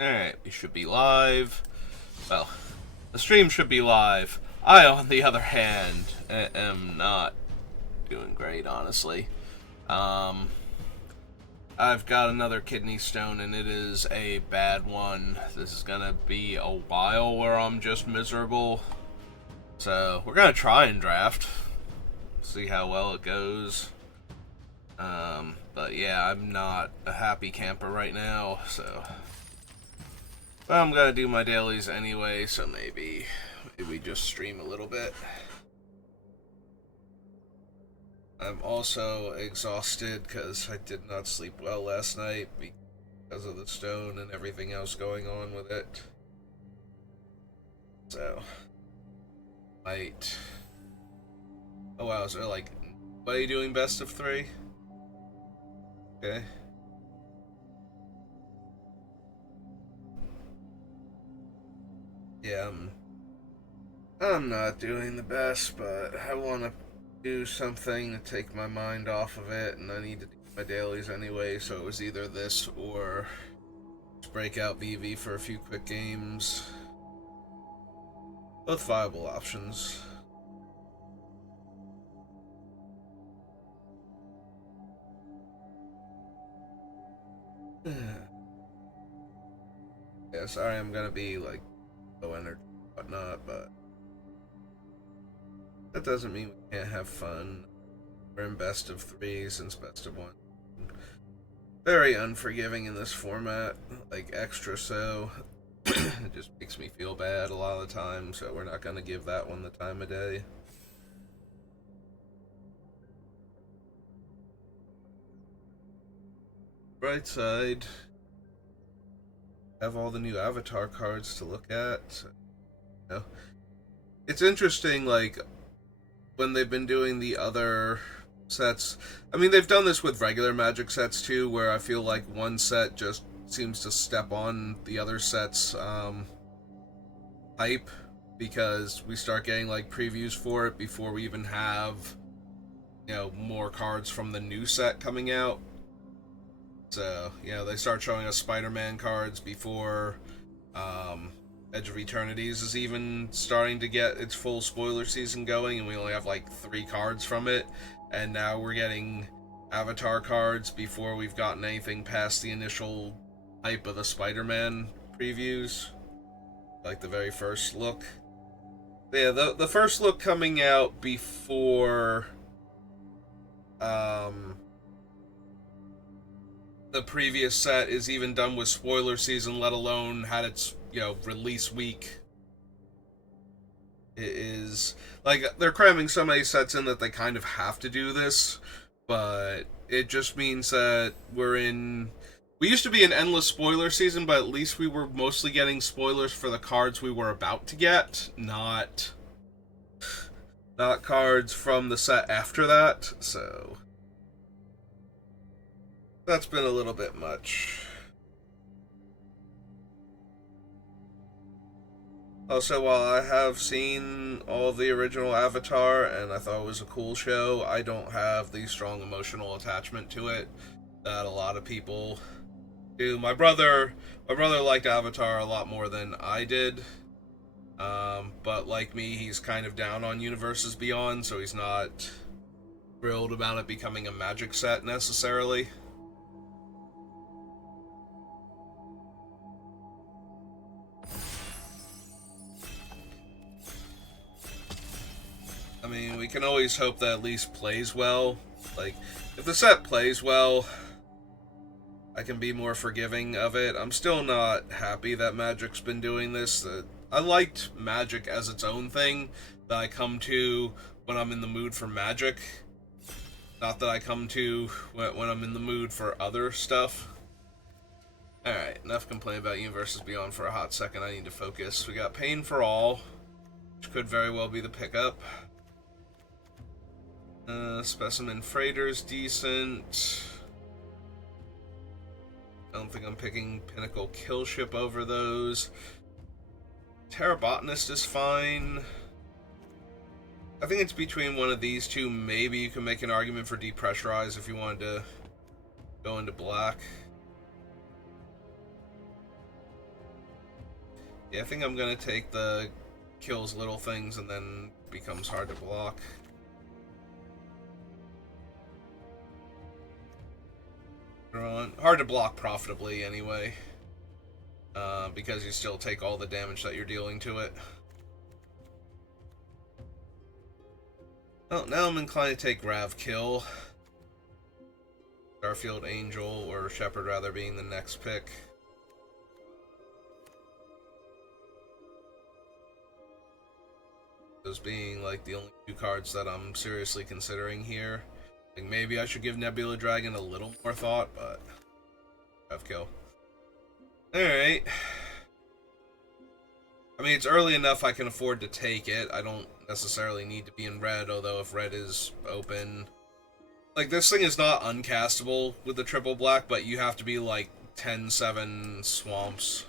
Alright, we should be live. Well, the stream should be live. I, on the other hand, am not doing great, honestly. Um, I've got another kidney stone, and it is a bad one. This is gonna be a while where I'm just miserable. So, we're gonna try and draft. See how well it goes. But yeah, I'm not a happy camper right now, so... Well, I'm gonna do my dailies anyway, so maybe we just stream a little bit. I'm also exhausted because I did not sleep well last night because of the stone and everything else going on with it. So, might... Oh wow, is there like... What are you doing, best of 3? Okay. Yeah, I'm not doing the best, but I want to do something to take my mind off of it, and I need to do my dailies anyway, so it was either this or just break out VV for a few quick games. Both viable options. Yeah, sorry I'm gonna be like low energy and whatnot, but that doesn't mean we can't have fun. We're in best of 3 since best of 1. Very unforgiving in this format, like extra so. It just makes me feel bad a lot of the time, so we're not gonna give that one the time of day. Bright side, have all the new avatar cards to look at. You know, it's interesting, like, when they've been doing the other sets. I mean, they've done this with regular Magic sets too, where I feel like one set just seems to step on the other set's hype because we start getting like previews for it before we even have, you know, more cards from the new set coming out. So, you know, they start showing us Spider-Man cards before Edge of Eternities is even starting to get its full spoiler season going, and we only have like 3 cards from it. And now we're getting Avatar cards before we've gotten anything past the initial hype of the Spider-Man previews. Like the very first look. But yeah, the first look coming out before the previous set is even done with spoiler season, let alone had its, you know, release week. It is like they're cramming so many sets in that they kind of have to do this, but it just means that we used to be an endless spoiler season, but at least we were mostly getting spoilers for the cards we were about to get, not cards from the set after that. So that's been a little bit much. Also, while I have seen all the original Avatar and I thought it was a cool show, I don't have the strong emotional attachment to it that a lot of people do. My brother liked Avatar a lot more than I did. But like me, he's kind of down on Universes Beyond, so he's not thrilled about it becoming a Magic set necessarily. I mean, we can always hope that at least plays well. Like, if the set plays well, I can be more forgiving of it. I'm still not happy that Magic's been doing this. I liked Magic as its own thing that I come to when I'm in the mood for Magic. Not that I come to when I'm in the mood for other stuff. Alright, enough complaining about Universes Beyond for a hot second. I need to focus. We got Pain for All, which could very well be the pickup. Specimen Freighter's decent. I don't think I'm picking Pinnacle Killship over those. Terrabotanist is fine. I think it's between one of these two. Maybe you can make an argument for Depressurize if you wanted to go into black. Yeah, I think I'm gonna take the kills little things and then becomes hard to block. Hard to block profitably anyway. Because you still take all the damage that you're dealing to it. Well, now I'm inclined to take Rav Kill. Starfield Angel, or Shepherd rather, being the next pick. Those being like the only two cards that I'm seriously considering here. Like maybe I should give Nebula Dragon a little more thought, but Rav Kill. Alright. I mean, it's early enough I can afford to take it. I don't necessarily need to be in red, although if red is open... Like, this thing is not uncastable with the triple black, but you have to be, like, 10-7 swamps.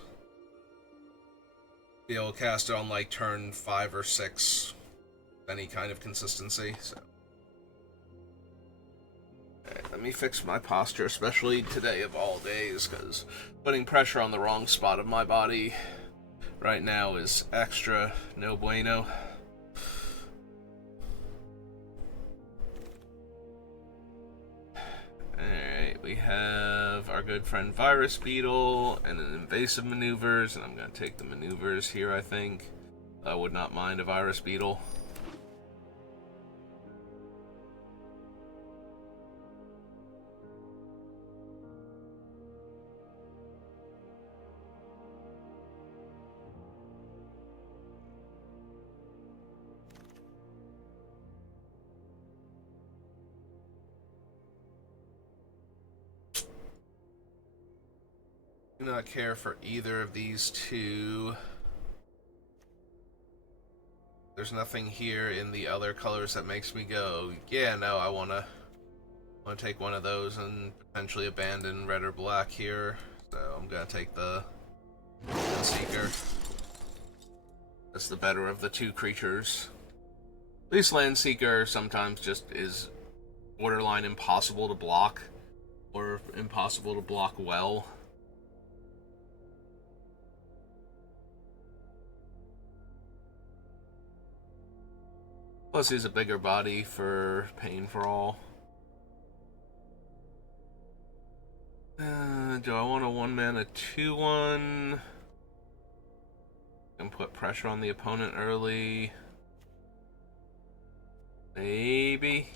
Be able to cast it on, like, turn 5 or 6. Any kind of consistency, so... Alright, let me fix my posture, especially today of all days, because putting pressure on the wrong spot of my body right now is extra no bueno. Alright, we have our good friend Virus Beetle and an Invasive Maneuvers, and I'm going to take the Maneuvers here, I think. I would not mind a Virus Beetle. Do not care for either of these two. There's nothing here in the other colors that makes me go, yeah, no, I wanna take one of those and potentially abandon red or black here. So I'm gonna take the Seeker. That's the better of the two creatures. At least Landseeker sometimes just is borderline impossible to block, or impossible to block well. Plus, he's a bigger body for Pain for All. Do I want a 1-mana 2/1? And put pressure on the opponent early. Maybe.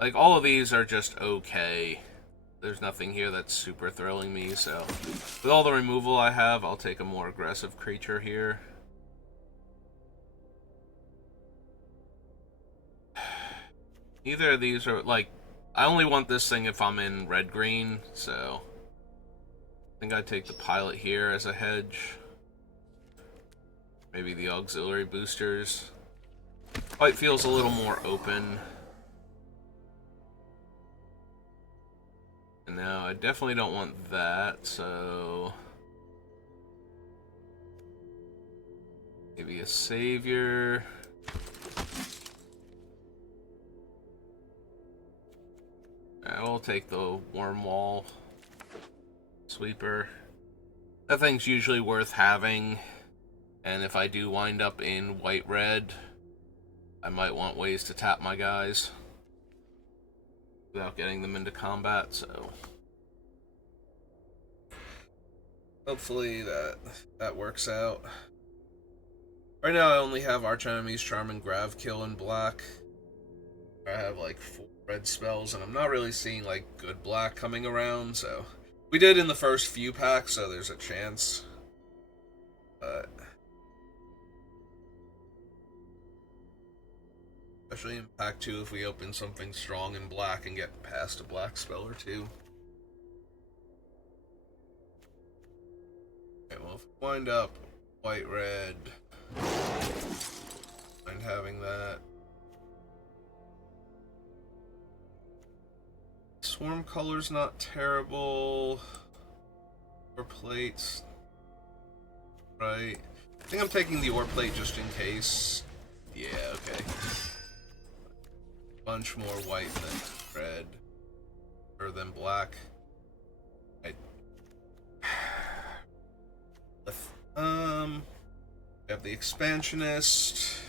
Like, all of these are just okay. There's nothing here that's super thrilling me, so... With all the removal I have, I'll take a more aggressive creature here. Neither of these are, like... I only want this thing if I'm in red-green, so... I think I'd take the Pilot here as a hedge. Maybe the Auxiliary Boosters. Fight feels a little more open. And now I definitely don't want that, so... Maybe a Savior. I will take the Wormwall Sweeper. That thing's usually worth having. And if I do wind up in white-red, I might want ways to tap my guys without getting them into combat, so... Hopefully that works out. Right now I only have Archenemy's Charm and Grav Kill in black. I have like 4 red spells, and I'm not really seeing like good black coming around, so... We did in the first few packs, so there's a chance. But... Especially in pack 2 if we open something strong in black and get past a black spell or two. Okay, well, if we wind up white-red, mind having that. Swarm color's not terrible. Ore plates. Right. I think I'm taking the ore plate just in case. Yeah, okay. Bunch more white than red. Or than black. have the Expansionist,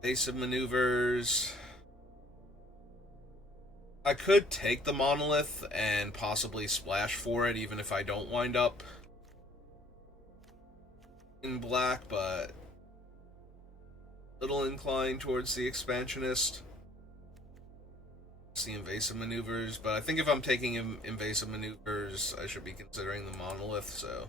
Base of Maneuvers. I could take the Monolith and possibly splash for it, even if I don't wind up in black, but little inclined towards the Expansionist. It's the Invasive Maneuvers, but I think if I'm taking Invasive Maneuvers, I should be considering the Monolith, so...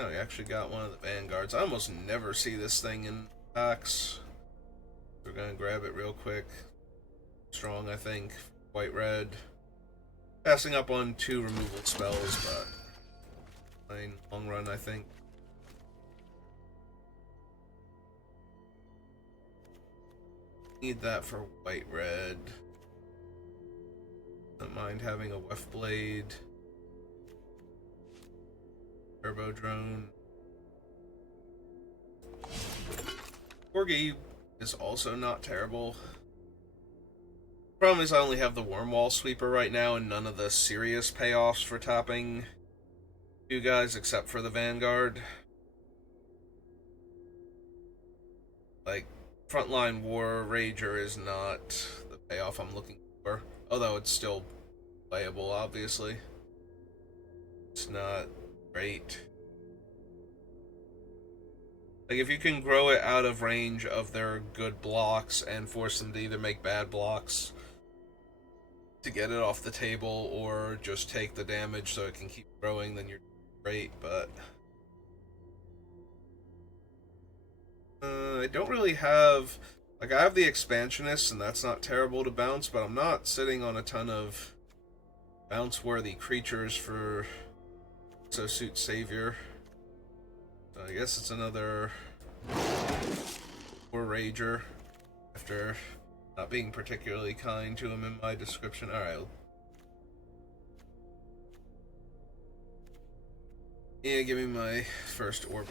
Oh, we actually got one of the Vanguards. I almost never see this thing in packs. We're gonna grab it real quick. Strong, I think. White-red. Passing up on 2 removal spells, but... in long run, I think. Need that for white-red. Don't mind having a Weft Blade. Turbo Drone. Corgi is also not terrible. Problem is I only have the Wormwall Sweeper right now and none of the serious payoffs for tapping you guys except for the Vanguard. Like, Frontline War Rager is not the payoff I'm looking for. Although it's still playable, obviously. It's not great. Like, if you can grow it out of range of their good blocks and force them to either make bad blocks to get it off the table or just take the damage so it can keep growing, then you're great, but... I don't really have... Like, I have the Expansionist, and that's not terrible to bounce, but I'm not sitting on a ton of bounce-worthy creatures for Exosuit Savior. So I guess it's another War Rager, after not being particularly kind to him in my description. Alright. Yeah, give me my first orb.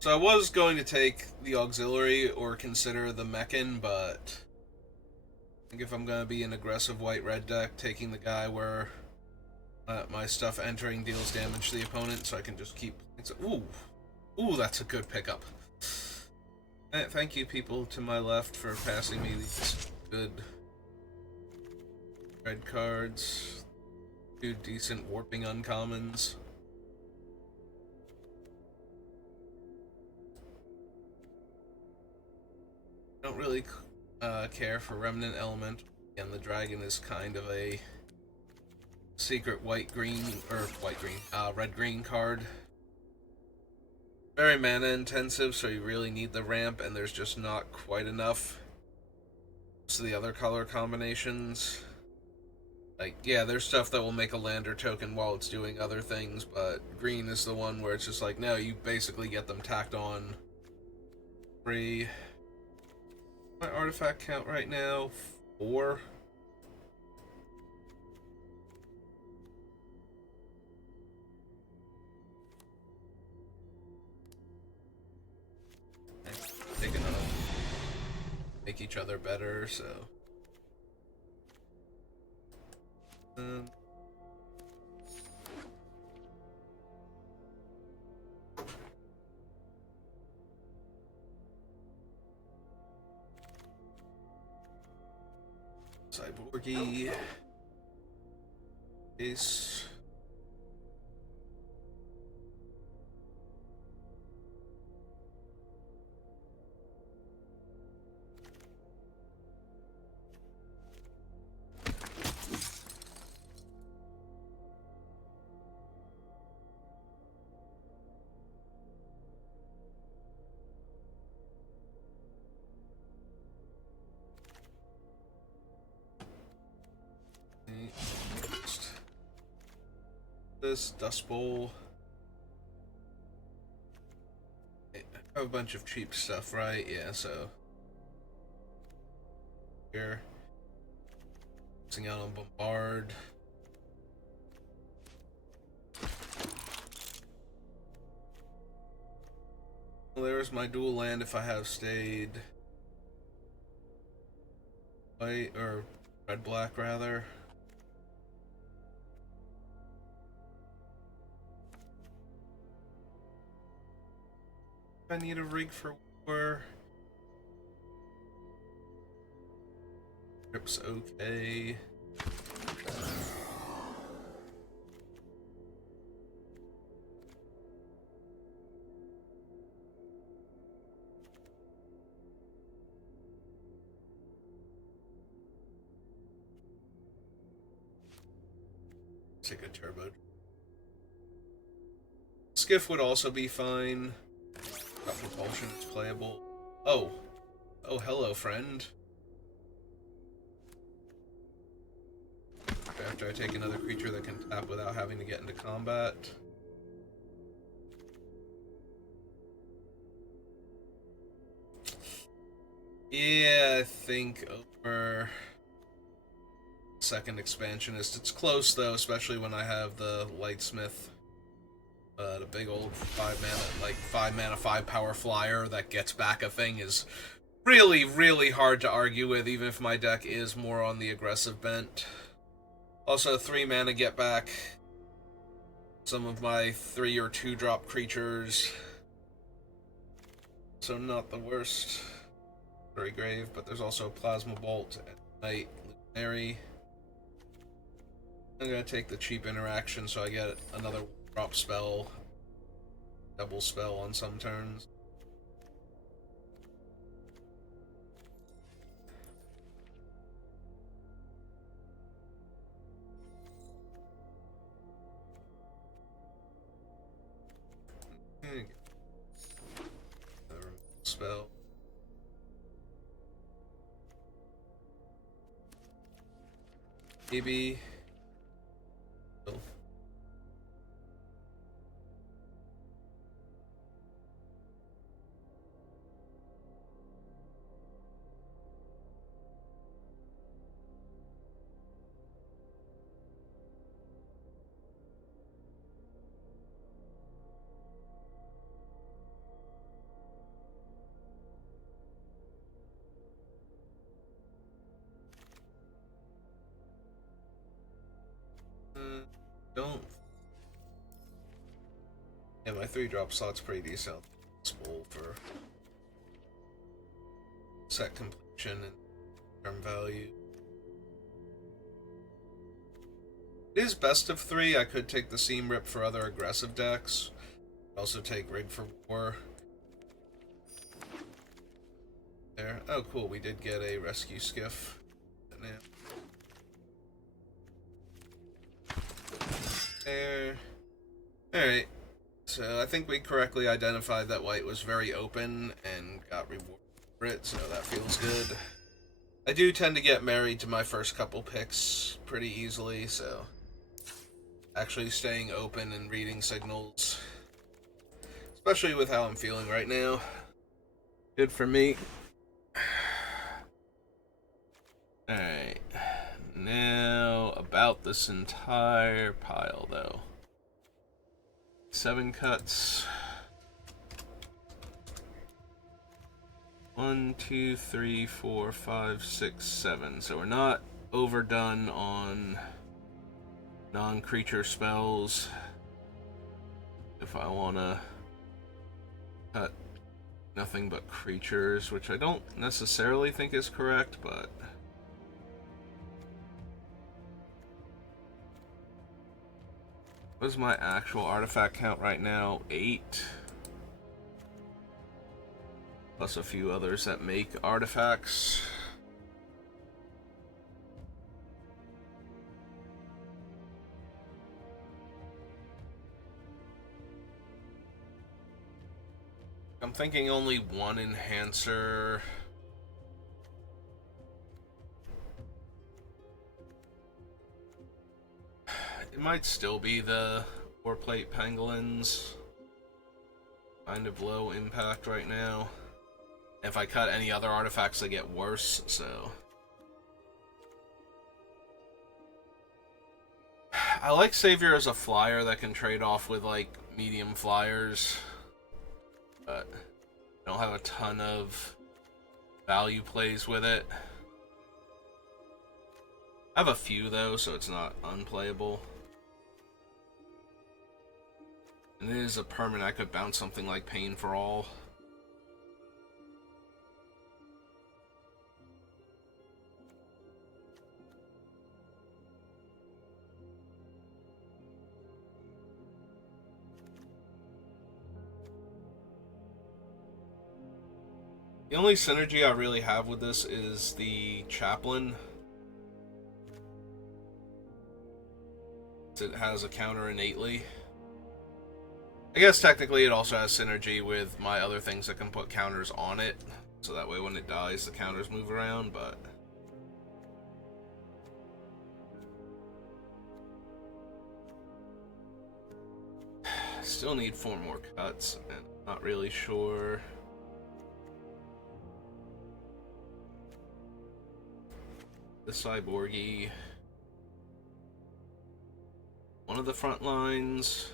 So I was going to take the auxiliary or consider the Mechan, but I think if I'm going to be an aggressive white-red deck, taking the guy where my stuff entering deals damage to the opponent, so I can just keep... Ooh, that's a good pickup. Thank you, people to my left, for passing me these good red cards. 2 decent warping uncommons. Don't really care for Remnant Element. Again, the dragon is kind of a secret white-green, or white-green, red-green card. Very mana intensive, so you really need the ramp, and there's just not quite enough. So the other color combinations, like, yeah, there's stuff that will make a lander token while it's doing other things, but green is the one where it's just like, no, you basically get them tacked on free. My artifact count right now, 4. They can make each other better, so... Cyborgy... Ace... this Dust Bowl. I have a bunch of cheap stuff, right? Yeah, so here. Missing out on Bombard. Well, there's my dual land if I have stayed white or red-black rather. I need a rig for war. Trip's okay. Take a turbo. Skiff would also be fine. Got propulsion, it's playable. Oh. Oh, hello, friend. After I take another creature that can tap without having to get into combat. Yeah, I think over second expansionist. It's close though, especially when I have the Lightsmith. The big old 5 mana, 5 power flyer that gets back a thing is really, really hard to argue with, even if my deck is more on the aggressive bent. Also, 3 mana get back some of my 3 or 2 drop creatures. So not the worst. Very grave, but there's also Plasma Bolt and Night Luminary. I'm gonna take the cheap interaction so I get another drop spell, double spell on some turns. Spell. Maybe. Oh. Don't. Yeah, my 3-drop slot's pretty decent. Bowl for set completion and term value. It is best of 3. I could take the Seam Rip for other aggressive decks. Also take Rig for War. There. Oh, cool. We did get a rescue skiff. There. Alright. So I think we correctly identified that white was very open and got rewarded for it, so that feels good. I do tend to get married to my first couple picks pretty easily, so actually staying open and reading signals, especially with how I'm feeling right now, good for me. Alright. Now, about this entire pile, though. 7 cuts. 1, 2, 3, 4, 5, 6, 7. So we're not overdone on non-creature spells. If I want to cut nothing but creatures, which I don't necessarily think is correct, but what is my actual artifact count right now? 8. Plus a few others that make artifacts. I'm thinking only 1 enhancer. It might still be the 4-plate pangolins. Kind of low impact right now. If I cut any other artifacts, they get worse, so... I like Savior as a flyer that can trade off with, like, medium flyers. But I don't have a ton of value plays with it. I have a few, though, so it's not unplayable. And it is a permanent. I could bounce something like Pain for All. The only synergy I really have with this is the Chaplain. It has a counter innately. I guess technically it also has synergy with my other things that can put counters on it. So that way when it dies, the counters move around, but... Still need 4 more cuts, and I'm not really sure... The Cyborgy... One of the front lines...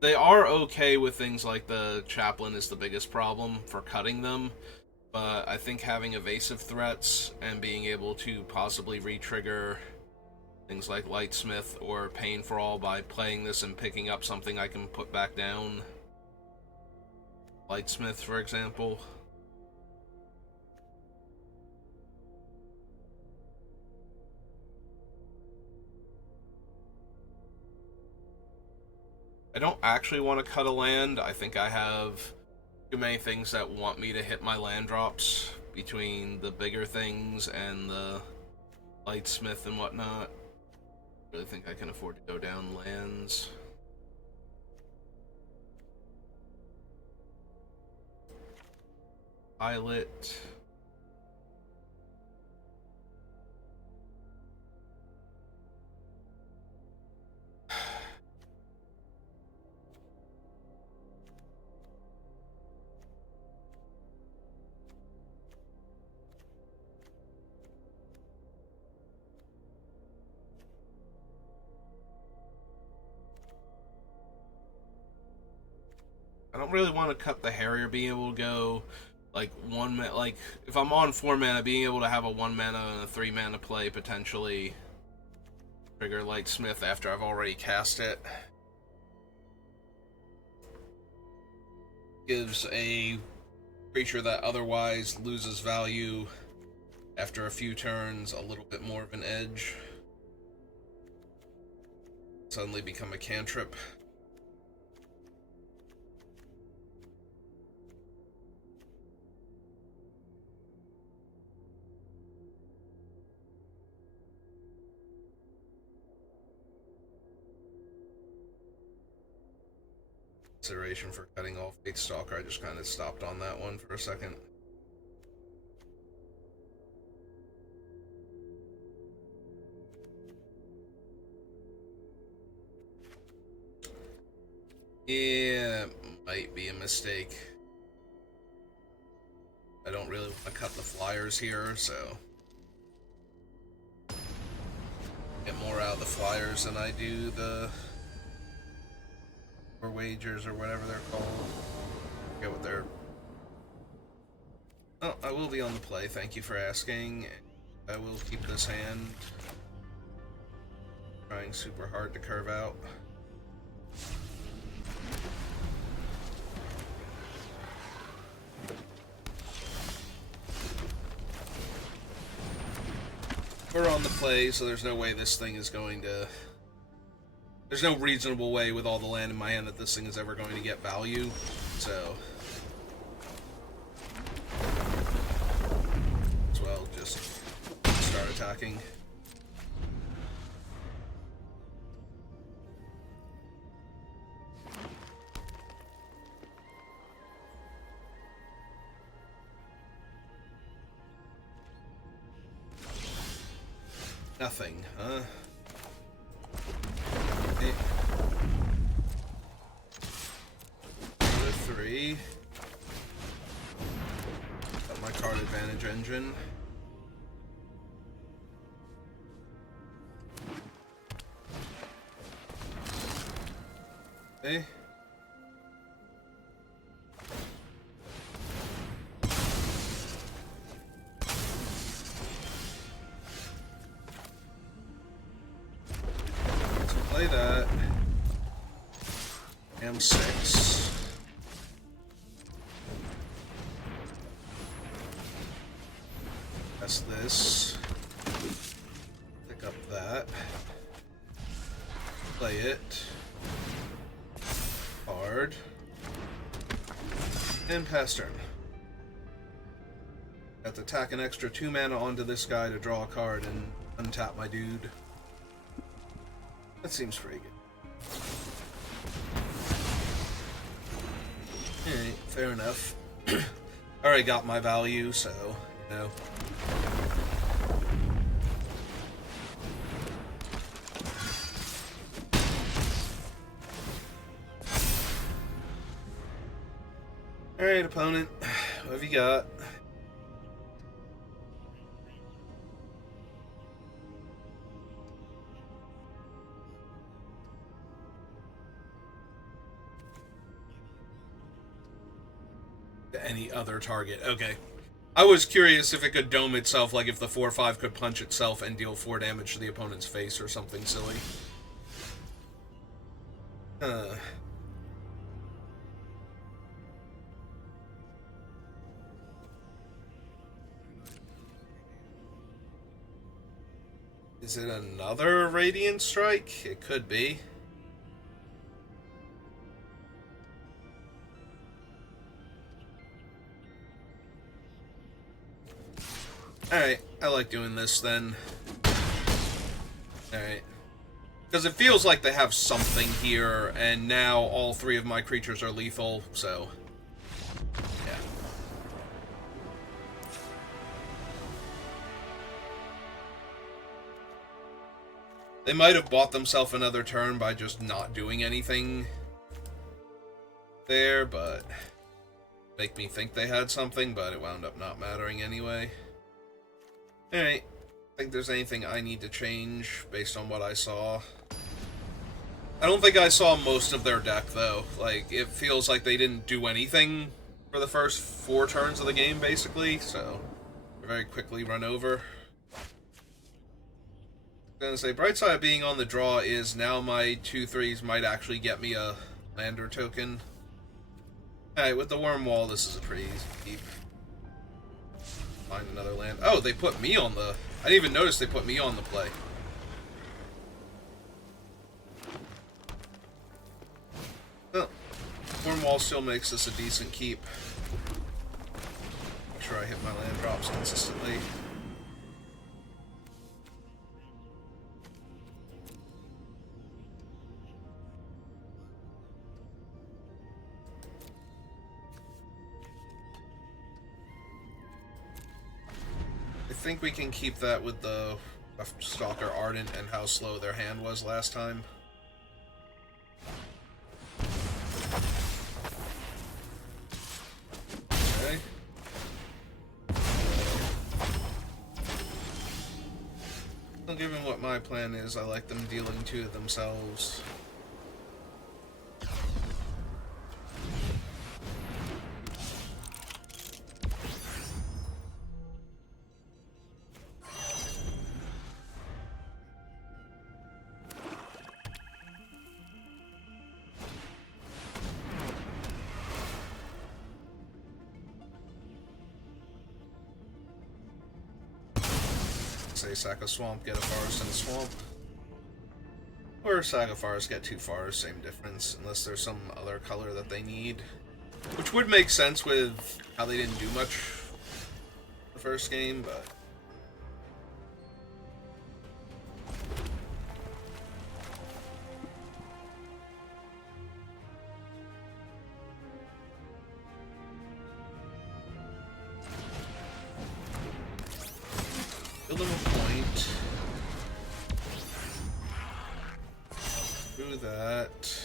They are okay with things like the Chaplain is the biggest problem for cutting them, but I think having evasive threats and being able to possibly re-trigger things like Lightsmith or Pain for All by playing this and picking up something I can put back down. Lightsmith, for example. I don't actually want to cut a land. I think I have too many things that want me to hit my land drops between the bigger things and the Lightsmith and whatnot. I really think I can afford to go down lands. Pilot. I don't really want to cut the Harrier, being able to go like like if I'm on 4 mana, being able to have a 1 mana and a 3 mana play potentially trigger Lightsmith after I've already cast it. Gives a creature that otherwise loses value after a few turns a little bit more of an edge. Suddenly become a cantrip. Consideration for cutting off Fate Stalker. I just kind of stopped on that one for a second. Yeah, might be a mistake. I don't really want to cut the flyers here, so get more out of the flyers than I do the or wagers or whatever they're called. I forget what they're... Oh, I will be on the play, thank you for asking. I will keep this hand. Trying super hard to curve out. We're on the play, so there's no way this thing is going to... There's no reasonable way with all the land in my hand that this thing is ever going to get value, so... As well, just start attacking. Nothing, huh? Okay. 3. Got my card advantage engine. Okay. Play that. M6. Press this. Pick up that. Play it. Card. And pass turn. Have to tack an extra 2 mana onto this guy to draw a card and untap my dude. That seems pretty good. Alright, fair enough. Already got my value, so, you know. Alright, opponent. What have you got? Any other target. Okay. I was curious if it could dome itself, like if the 4/5 could punch itself and deal 4 damage to the opponent's face or something silly. Is it another Radiant Strike? It could be. Alright, I like doing this then. Alright. Because it feels like they have something here, and now all 3 of my creatures are lethal, so... yeah. They might have bought themselves another turn by just not doing anything there, but... make me think they had something, but it wound up not mattering anyway. Alright, think there's anything I need to change based on what I saw. I don't think I saw most of their deck, though. Like, it feels like they didn't do anything for the first 4 turns of the game, basically, so very quickly run over. I'm gonna say, bright side of being on the draw is now my 2/3s might actually get me a lander token. Alright, with the Worm Wall, this is a pretty easy keep. Find another land. Oh, they put me on the... I didn't even notice they put me on the play. Oh. Worm Wall still makes this a decent keep. Make sure I hit my land drops consistently. I think we can keep that with the Stalker Ardent and how slow their hand was last time. Okay. Well, given what my plan is, I like them dealing 2 to themselves. Say sack a swamp, get a forest and a swamp. Or sack a forest, get 2 forests, same difference, unless there's some other color that they need. Which would make sense with how they didn't do much the first game, but... build them a point. Through that.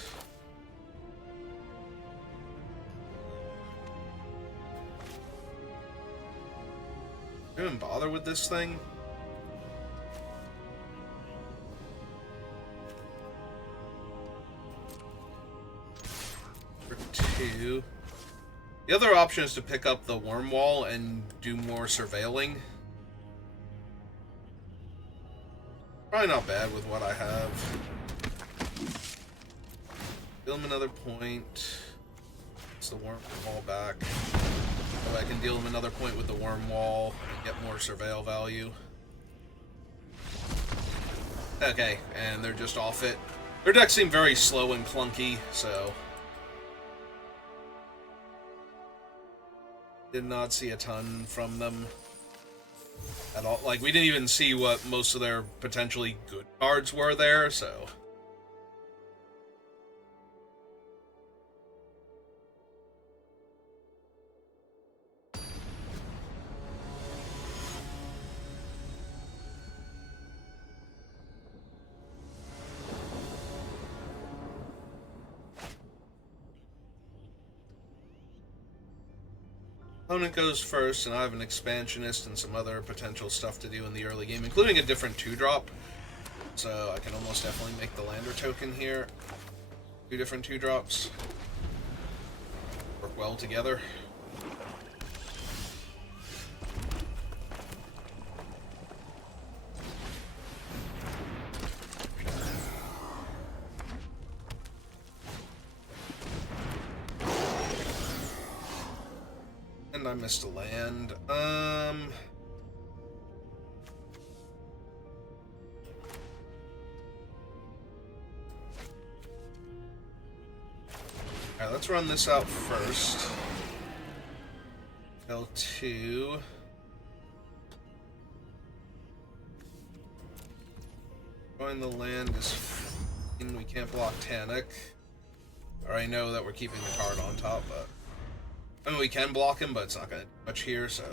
Don't even bother with this thing. For 2. The other option is to pick up the worm wall and do more surveilling. Probably not bad with what I have. Deal him another point. It's the worm wall back. So I can deal him another point with the worm wall and get more surveil value. Okay, and they're just off it. Their decks seem very slow and clunky, so... Did not see a ton from them at all. Like, we didn't even see what most of their potentially good cards were there, so... Opponent goes first, and I have an expansionist and some other potential stuff to do in the early game, including a different 2-drop. So I can almost definitely make the lander token here. 2 different 2-drops. Work well together. I missed a land. Alright, let's run this out first. L2. Join the land is... We can't block Tanic. I already know that we're keeping the card on top, but... I mean, we can block him, but it's not going to do much here, so...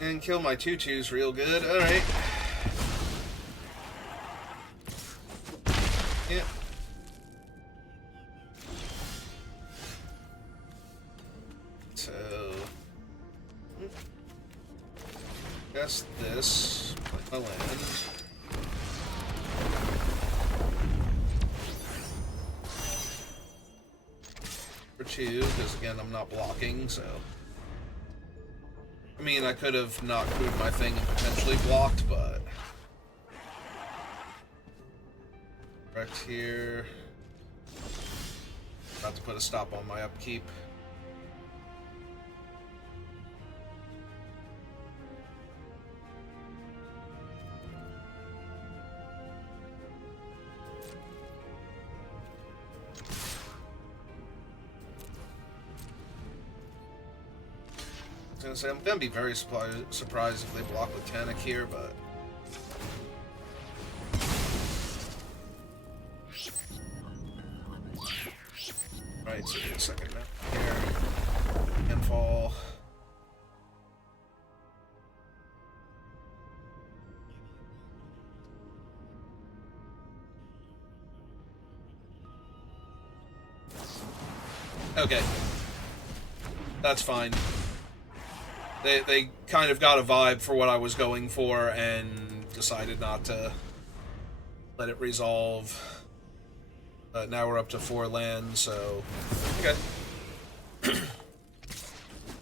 And kill my 2/2s real good. Alright. Yeah. So... Guess this. Play my land. For 2, because again, I'm not blocking, so... I mean, I could have not moved my thing and potentially blocked, but... Correct here. About to put a stop on my upkeep. I was gonna say, I'm gonna be very surprised if they block with Tanic here, but... Right, so get a second map here. And fall. Okay. That's fine. They kind of got a vibe for what I was going for and decided not to let it resolve. But now we're up to 4 lands, so... Okay. We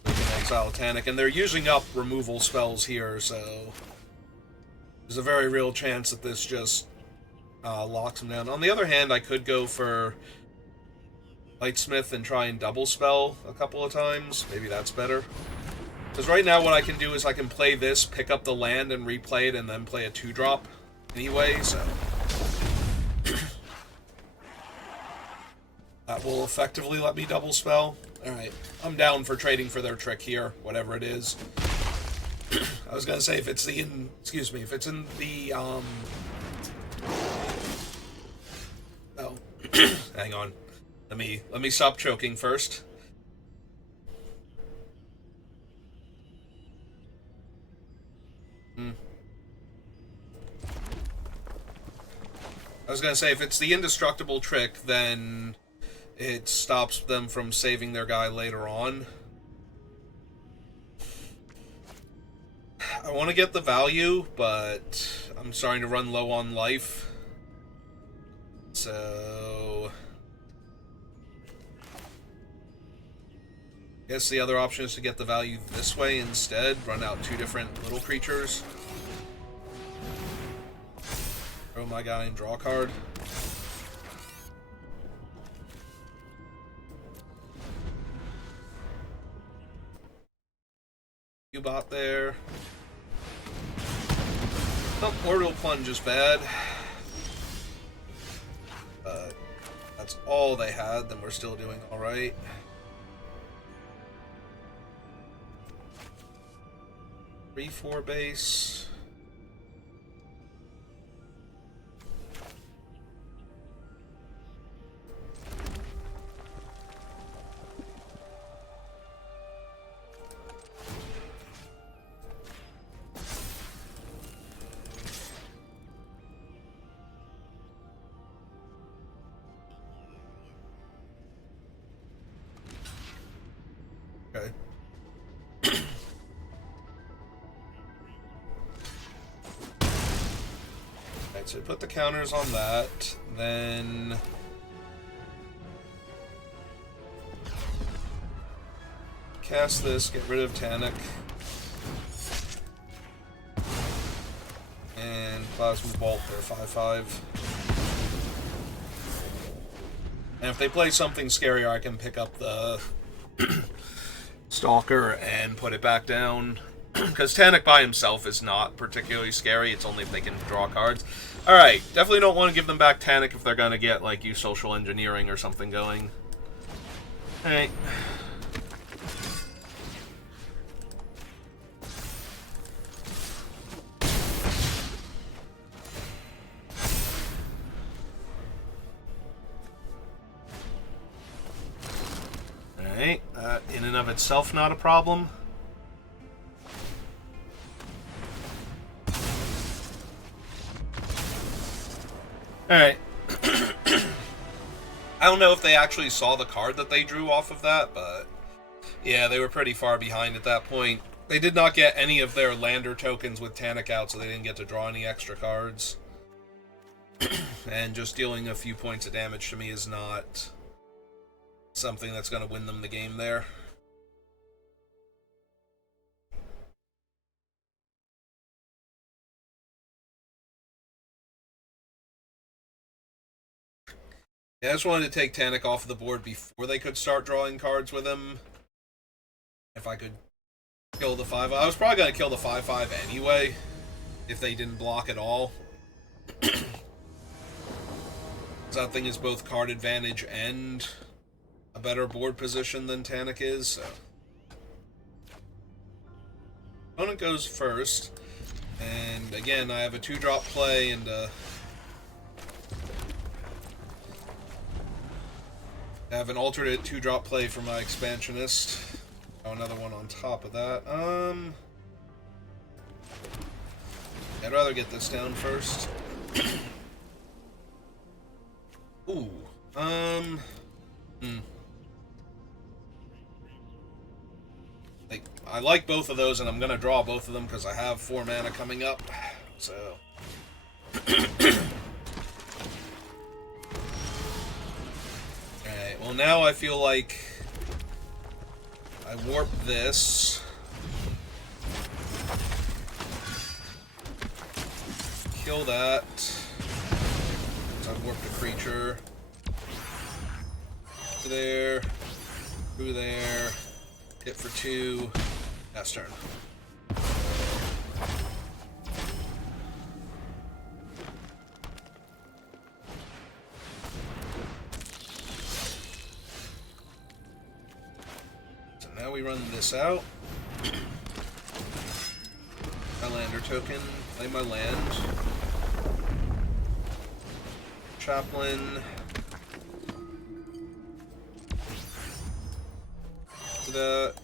can exile Tanic, and they're using up removal spells here, so... There's a very real chance that this just locks them down. On the other hand, I could go for Lightsmith and try and double spell a couple of times. Maybe that's better. Because right now what I can do is I can play this, pick up the land, and replay it, and then play a 2-drop anyway, so... That will effectively let me double spell. Alright, I'm down for trading for their trick here, whatever it is. I was gonna say, if it's the if it's in the, Oh. Hang on. Let me stop choking first. I was gonna say, if it's the indestructible trick, then it stops them from saving their guy later on. I want to get the value, but I'm starting to run low on life. So I guess the other option is to get the value this way instead. Run out 2 different little creatures. Throw my guy and draw a card. You bot there. Oh, Orbital Plunge is bad. But that's all they had, then we're still doing alright. Three, 4 base. Okay. Alright, so put the counters on that, then cast this, get rid of Tannic, and Plasma Bolt their 5/5. And if they play something scarier, I can pick up the Stalker and put it back down. Because Tannic by himself is not particularly scary. It's only if they can draw cards. Alright, definitely don't want to give them back Tannic if they're going to get, like, you social engineering or something going. Alright. Alright, in and of itself not a problem. Alright. I don't know if they actually saw the card that they drew off of that, but yeah, they were pretty far behind at that point. They did not get any of their lander tokens with Tannic out, so they didn't get to draw any extra cards. And just dealing a few points of damage to me is not something that's going to win them the game there. Yeah, I just wanted to take Tannic off the board before they could start drawing cards with him. If I could kill the 5. I was probably going to kill the 5/5 anyway, if they didn't block at all. That thing is both card advantage and a better board position than Tannic is, so. Opponent goes first, and again, I have a 2-drop play and I have an alternate 2-drop play for my expansionist. Oh, another one on top of that. I'd rather get this down first. Ooh. Like, I like both of those, and I'm gonna draw both of them because I have 4 mana coming up. So. Alright, well now I feel like I warp this. Kill that. So I warped a creature. There. Through there. Hit for 2. Pass turn. So now we run this out. My lander token. Play my land. Chaplain. That.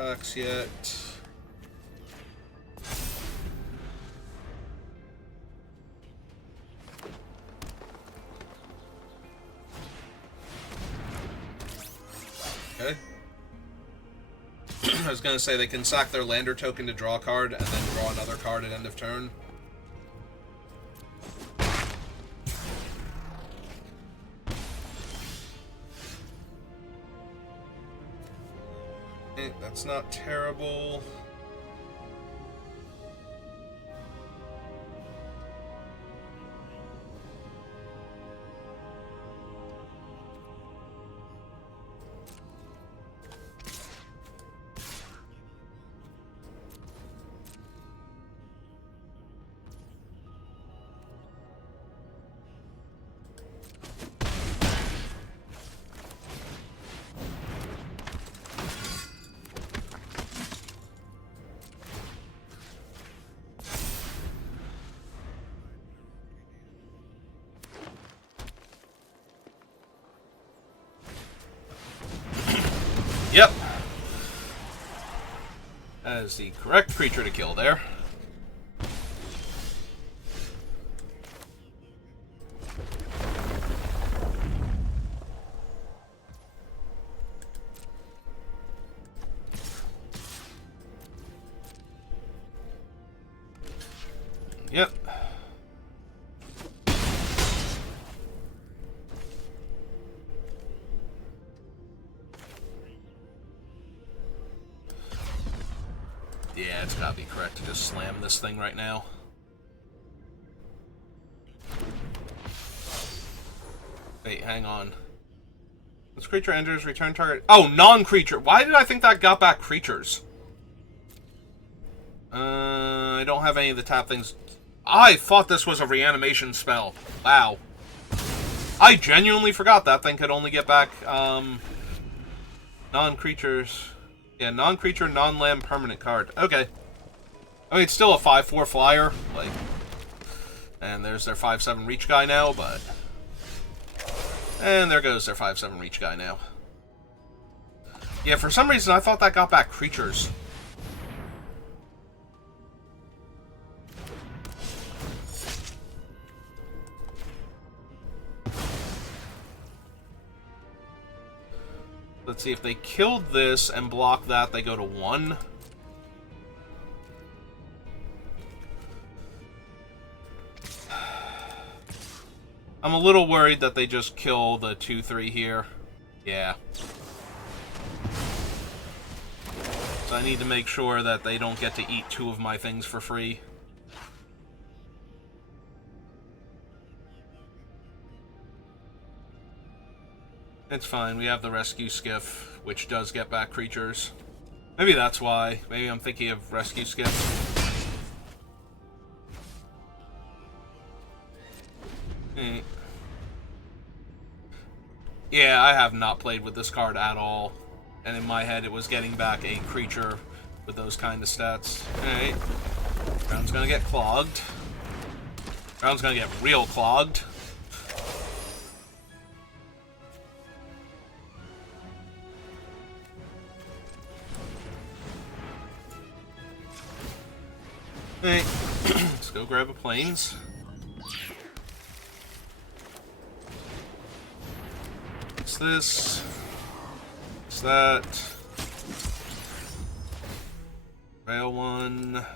attacks yet. Okay. I was going to say they can sack their lander token to draw a card and then draw another card at end of turn. That's not terrible. Yep. That is the correct creature to kill there. Yep. Yeah, it's gotta be correct to just slam this thing right now. Wait, hang on. This creature enters, return target... Oh, non-creature! Why did I think that got back creatures? I don't have any of the tap things. I thought this was a reanimation spell. Wow. I genuinely forgot that thing could only get back, non-creatures... Yeah, non-creature, non-land permanent card. Okay. I mean, it's still a 5/4 flyer. Like, and there's their 5/7 reach guy now, but... And there goes their 5/7 reach guy now. Yeah, for some reason, I thought that got back creatures. Let's see, if they killed this and block that, they go to 1. I'm a little worried that they just kill the 2/3 here. Yeah. So I need to make sure that they don't get to eat 2 of my things for free. It's fine, we have the rescue skiff, which does get back creatures. Maybe that's why. Maybe I'm thinking of rescue skiff. Yeah, I have not played with this card at all. And in my head, it was getting back a creature with those kind of stats. Alright. Ground's gonna get clogged. Ground's gonna get real clogged. Alright, let's go grab a planes. What's this? What's that? Rail 1. No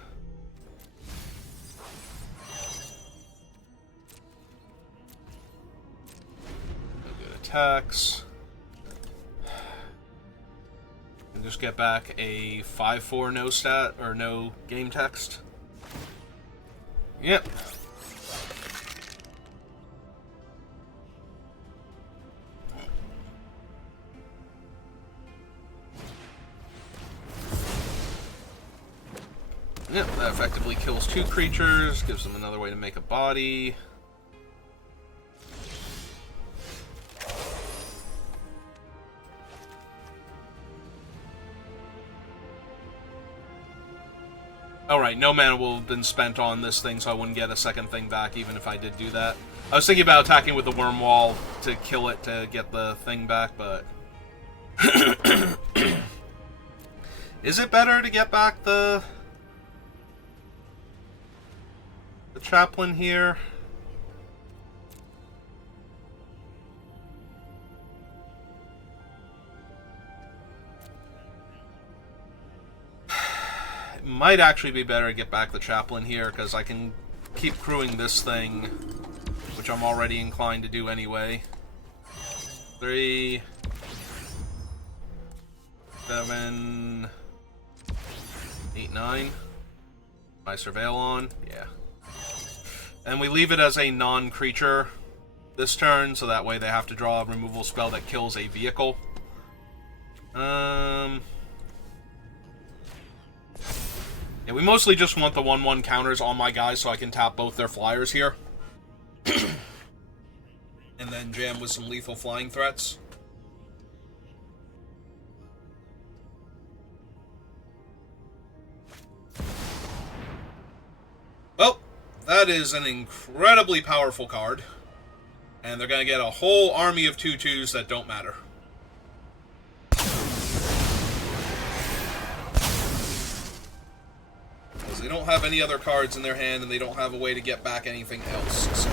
good attacks. And just get back a 5/4 no stat, or no game text. Yep. Yep, that effectively kills 2 creatures, gives them another way to make a body. Alright, no mana will have been spent on this thing, so I wouldn't get a second thing back, even if I did do that. I was thinking about attacking with the worm wall to kill it to get the thing back, but... Is it better to get back the chaplain here? It might actually be better to get back the chaplain here, because I can keep crewing this thing, which I'm already inclined to do anyway. 3, 7, 8, 9. My surveil on? Yeah. And we leave it as a non-creature this turn, so that way they have to draw a removal spell that kills a vehicle. Yeah, we mostly just want the 1/1 counters on my guys so I can tap both their flyers here. And then jam with some lethal flying threats. Well, that is an incredibly powerful card. And they're going to get a whole army of 2/2s that don't matter. Because they don't have any other cards in their hand, and they don't have a way to get back anything else.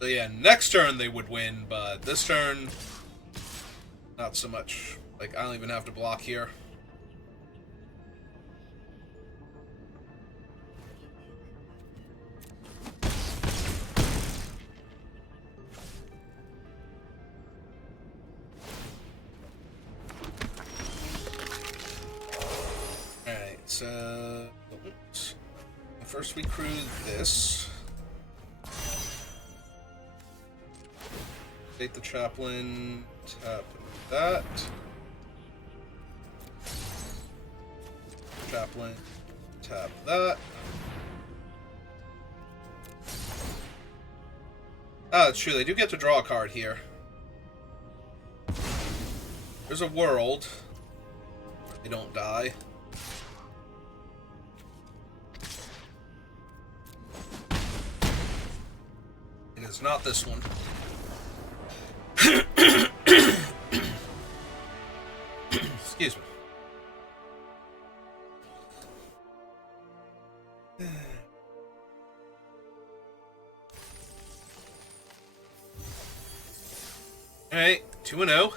So yeah, next turn they would win, but this turn, not so much. Like, I don't even have to block here. Alright, so first we crew this. Take the chaplain, tap that. Chaplain, tap that. Ah, it's true, they do get to draw a card here. There's a world. They don't die. It is not this one. Excuse me. Alright, 2-0.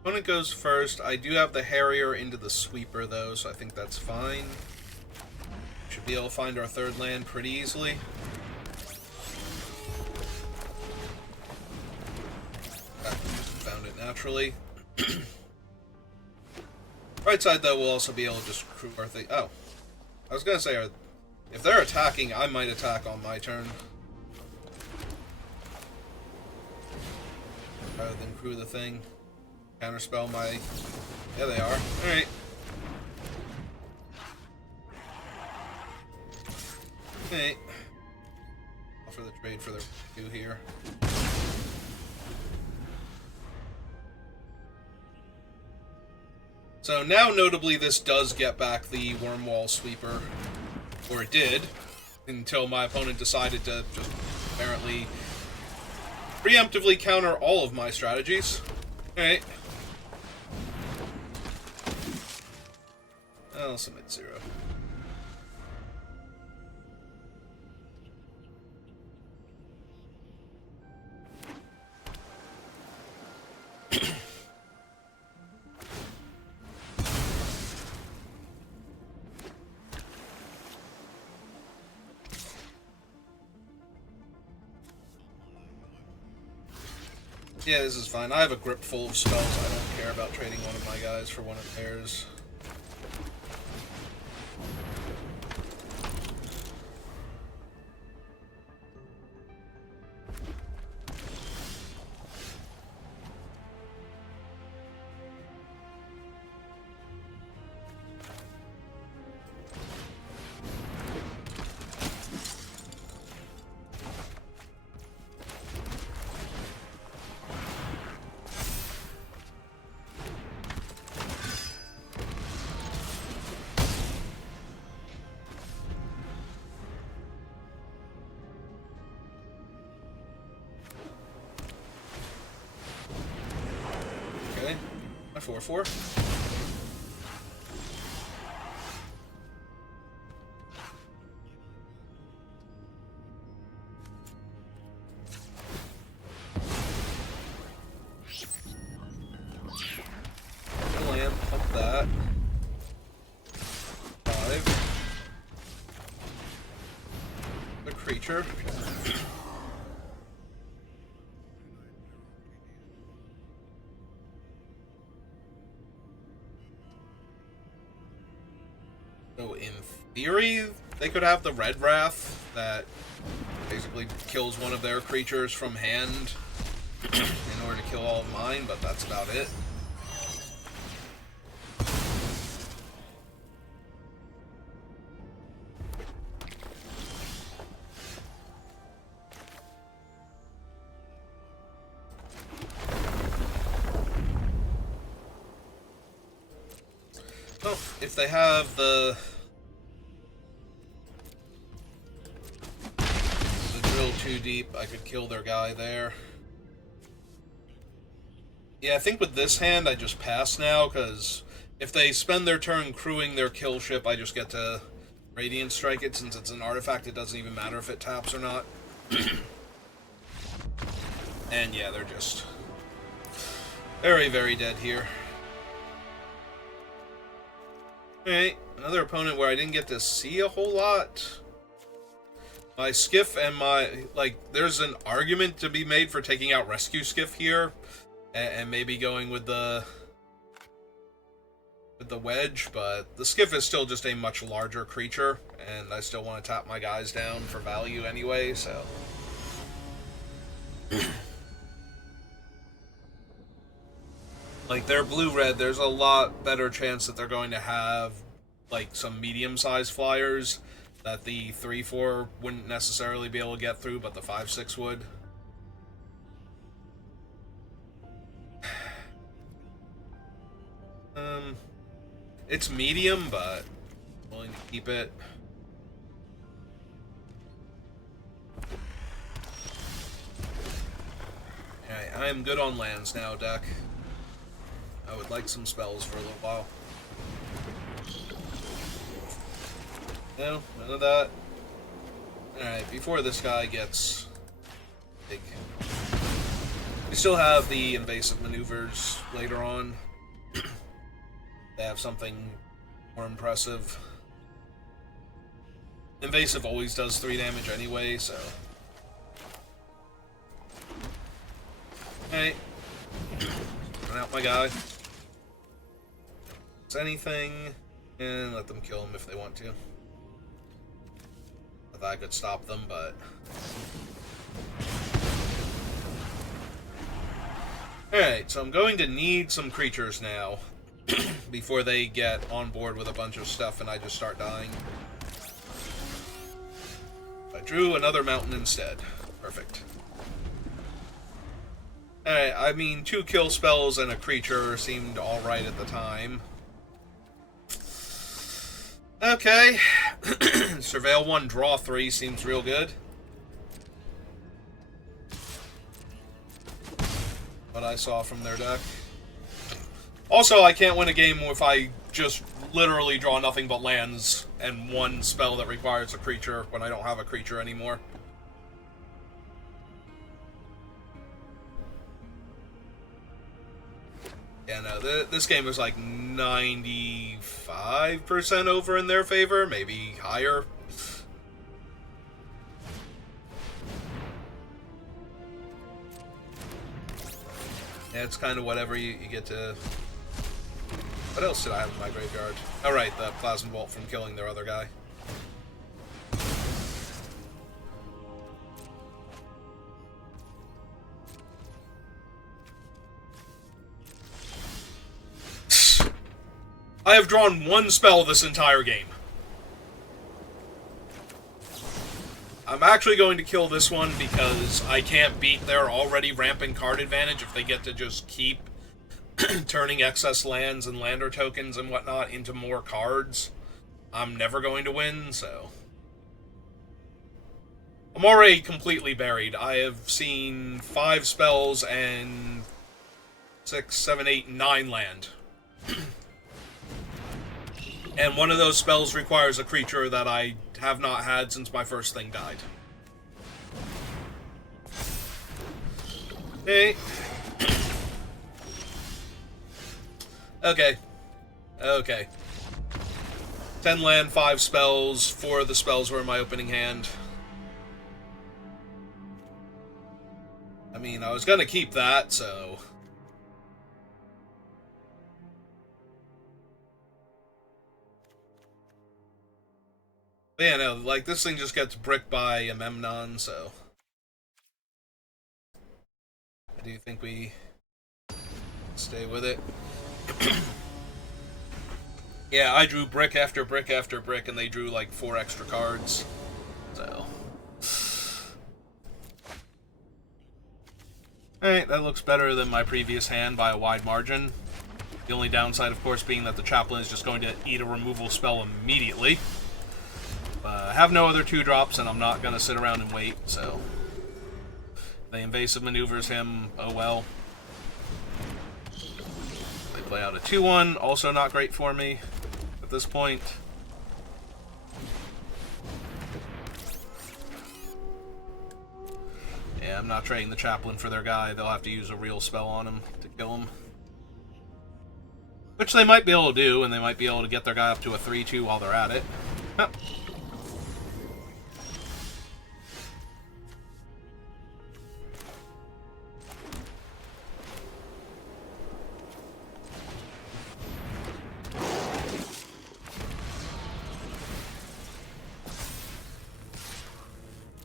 Opponent goes first. I do have the Harrier into the Sweeper, though, so I think that's fine. Should be able to find our third land pretty easily. Found it naturally. Right side, though, we'll also be able to just crew our thing. Oh. I was gonna say, if they're attacking, I might attack on my turn. Rather than crew the thing. Counterspell my... Yeah, they are. Alright. Okay. Offer the trade for their 2 here. So now, notably, this does get back the Wormwall Sweeper. Or it did. Until my opponent decided to just apparently preemptively counter all of my strategies. Alright. I'll submit 0. Yeah, this is fine. I have a grip full of spells. I don't care about trading one of my guys for one of theirs. My 4/4. Land, pump that. 5. The creature. So in theory, they could have the Red Wrath that basically kills one of their creatures from hand in order to kill all of mine, but that's about it. Well, if they have the drill too deep, I could kill their guy there. Yeah, I think with this hand, I just pass now, because if they spend their turn crewing their kill ship, I just get to Radiant Strike it. Since it's an artifact, it doesn't even matter if it taps or not. And yeah, they're just very, very dead here. Alright, another opponent where I didn't get to see a whole lot. My Skiff and my... like, there's an argument to be made for taking out Rescue Skiff here. And maybe going with the wedge, but the Skiff is still just a much larger creature, and I still want to tap my guys down for value anyway, so... like, they're blue-red, there's a lot better chance that they're going to have, like, some medium-sized flyers that the 3/4 wouldn't necessarily be able to get through, but the 5/6 would. It's medium, but I'm willing to keep it. Okay, I am good on lands now, deck. I would like some spells for a little while. No, none of that. Alright, before this guy gets big. We still have the invasive maneuvers later on. They have something more impressive. Invasive always does 3 damage anyway, so... Alright. Run out my guy. It's anything, and let them kill him if they want to. I thought I could stop them, but... Alright, so I'm going to need some creatures now. Before they get on board with a bunch of stuff and I just start dying. I drew another mountain instead. Perfect. Alright, I mean, 2 kill spells and a creature seemed alright at the time. Okay. Surveil 1, draw 3 seems real good. What I saw from their deck. Also, I can't win a game if I just literally draw nothing but lands and 1 spell that requires a creature when I don't have a creature anymore. Yeah, no, this game is like 95% over in their favor, maybe higher. Yeah, it's kind of whatever you get to... What else did I have in my graveyard? Oh, right, the Plasma Bolt from killing their other guy. I have drawn 1 spell this entire game. I'm actually going to kill this one because I can't beat their already rampant card advantage if they get to just keep turning excess lands and lander tokens and whatnot into more cards. I'm never going to win, so... I'm already completely buried. I have seen 5 spells and 6, 7, 8, 9 land. And one of those spells requires a creature that I have not had since my first thing died. Hey. Okay. Okay. 10 land, 5 spells. 4 of the spells were in my opening hand. I mean, I was gonna keep that, so... But yeah, no, like, this thing just gets bricked by a Memnon, so... I do think we stay with it. Yeah, I drew brick after brick after brick, and they drew like 4 extra cards. So. Alright, that looks better than my previous hand by a wide margin. The only downside, of course, being that the Chaplain is just going to eat a removal spell immediately. I have no other 2-drops, and I'm not going to sit around and wait, so... They invasive maneuvers him, oh well. They play out a 2-1, also not great for me at this point. Yeah, I'm not trading the Chaplain for their guy. They'll have to use a real spell on him to kill him. Which they might be able to do, and they might be able to get their guy up to a 3-2 while they're at it. Huh.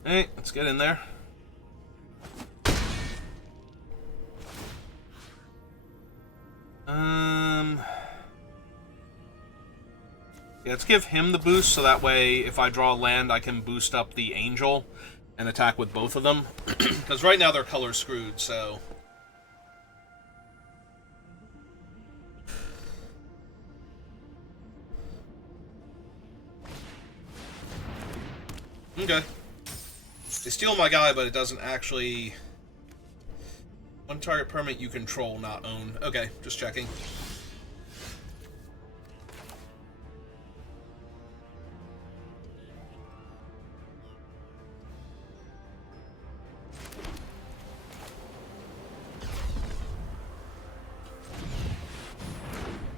Hey, let's get in there. Yeah, let's give him the boost, so that way, if I draw land, I can boost up the Angel and attack with both of them. Because right now they're color screwed, so... Okay. They steal my guy, but it doesn't actually... One target permanent you control, not own. Okay, just checking.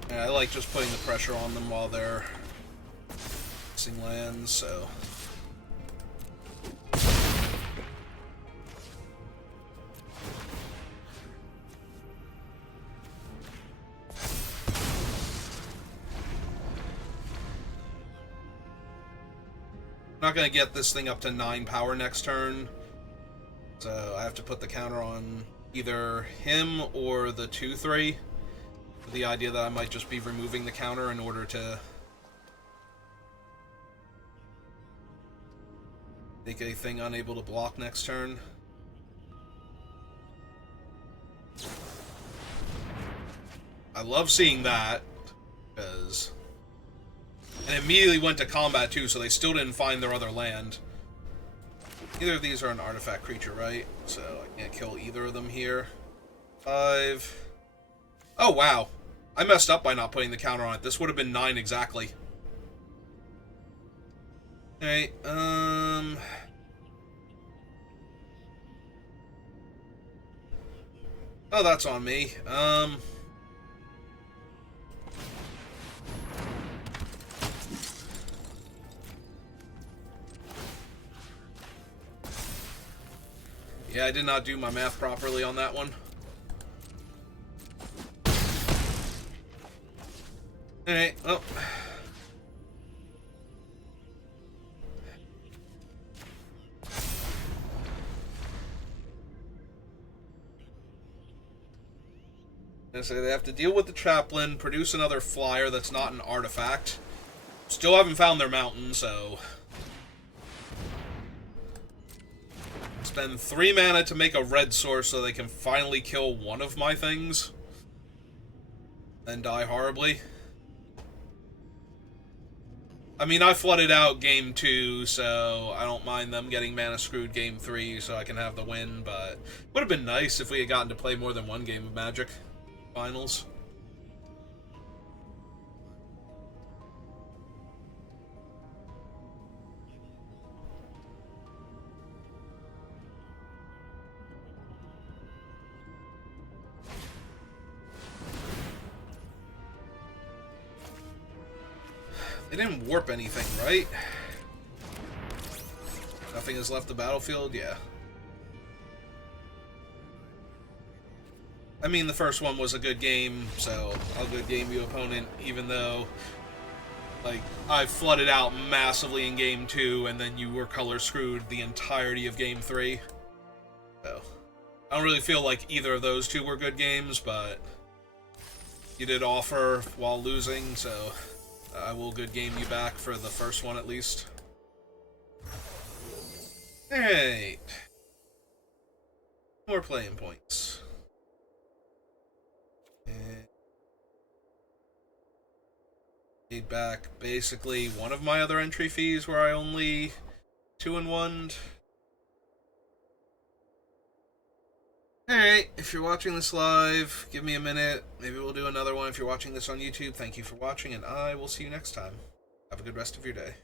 Yeah, I like just putting the pressure on them while they're missing lands, so... I'm not going to get this thing up to 9 power next turn, so I have to put the counter on either him or the 2-3, with the idea that I might just be removing the counter in order to make a thing unable to block next turn. I love seeing that, because... And immediately went to combat, too, so they still didn't find their other land. Neither of these are an artifact creature, right? So I can't kill either of them here. 5... Oh, wow. I messed up by not putting the counter on it. This would have been 9 exactly. Alright, Oh, that's on me. Yeah, I did not do my math properly on that one. Alright, well. So they have to deal with the Chaplain, produce another flyer that's not an artifact. Still haven't found their mountain, so... Spend 3 mana to make a red source so they can finally kill one of my things. Then die horribly. I mean, I flooded out game 2, so I don't mind them getting mana screwed game 3 so I can have the win, but it would have been nice if we had gotten to play more than one game of Magic. finals. They didn't warp anything, right? Nothing has left the battlefield? Yeah. I mean, the first one was a good game, so I'll good game you, opponent, even though, like, I flooded out massively in Game 2, and then you were color screwed the entirety of Game 3. So, I don't really feel like either of those two were good games, but you did offer while losing, so I will good game you back for the first one at least. Alright. More playing points. And paid back basically one of my other entry fees where I only 2-1'd. Alright, if you're watching this live, give me a minute. Maybe we'll do another one. If you're watching this on YouTube, thank you for watching, and I will see you next time. Have a good rest of your day.